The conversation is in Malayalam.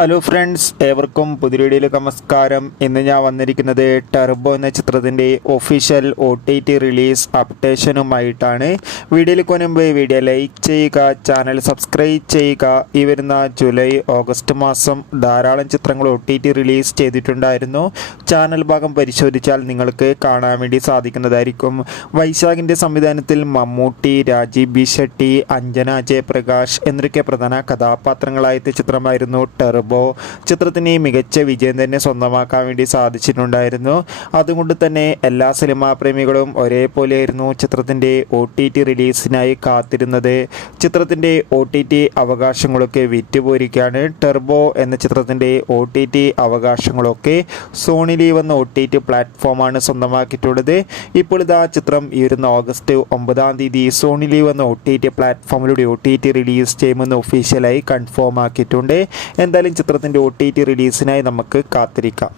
ഹലോ ഫ്രണ്ട്സ്, ഏവർക്കും പുതിയ വീഡിയോയിലേക്ക് നമസ്കാരം. ഇന്ന് ഞാൻ വന്നിരിക്കുന്നത് ടർബോ എന്ന ചിത്രത്തിൻ്റെ ഒഫീഷ്യൽ OTT റിലീസ് അപ്ഡേഷനുമായിട്ടാണ്. വീഡിയോയിലേക്ക് മുൻപ് വീഡിയോ ലൈക്ക് ചെയ്യുക, ചാനൽ സബ്സ്ക്രൈബ് ചെയ്യുക. ഈ വരുന്ന ജൂലൈ ഓഗസ്റ്റ് മാസം ധാരാളം ചിത്രങ്ങൾ OTT റിലീസ് ചെയ്തിട്ടുണ്ടായിരുന്നു. ചാനൽ ഭാഗം പരിശോധിച്ചാൽ നിങ്ങൾക്ക് കാണാൻ വേണ്ടി സാധിക്കുന്നതായിരിക്കും. വൈശാഖിൻ്റെ സംവിധാനത്തിൽ മമ്മൂട്ടി, രാജീവ് ബി ഷെട്ടി, അഞ്ജന ജയപ്രകാശ് എന്നൊക്കെ പ്രധാന കഥാപാത്രങ്ങളായ ചിത്രമായിരുന്നു ടർബോ. ചിത്രത്തിന് മികച്ച വിജയം തന്നെ സ്വന്തമാക്കാൻ വേണ്ടി സാധിച്ചിട്ടുണ്ടായിരുന്നു. അതുകൊണ്ട് തന്നെ എല്ലാ സിനിമാ പ്രേമികളും ഒരേപോലെയായിരുന്നു ചിത്രത്തിൻ്റെ OTT റിലീസിനായി കാത്തിരുന്നത്. ചിത്രത്തിൻ്റെ OTT അവകാശങ്ങളൊക്കെ വിറ്റുപോയിരിക്കുകയാണ്. ടർബോ എന്ന ചിത്രത്തിൻ്റെ OTT അവകാശങ്ങളൊക്കെ സോണി ലീവ് എന്ന OTT പ്ലാറ്റ്ഫോമാണ് സ്വന്തമാക്കിയിട്ടുള്ളത്. ഇപ്പോൾ ഇതാ ചിത്രം ഈ വരുന്ന ഓഗസ്റ്റ് 9 സോണി ലീവ് എന്ന OTT പ്ലാറ്റ്ഫോമിലൂടെ OTT റിലീസ് ചെയ്യുമെന്ന് ഒഫീഷ്യലായി കൺഫേം ആക്കിയിട്ടുണ്ട്. എന്തായാലും ചിത്രത്തിൻ്റെ OTT റിലീസിനായി നമുക്ക് കാത്തിരിക്കാം.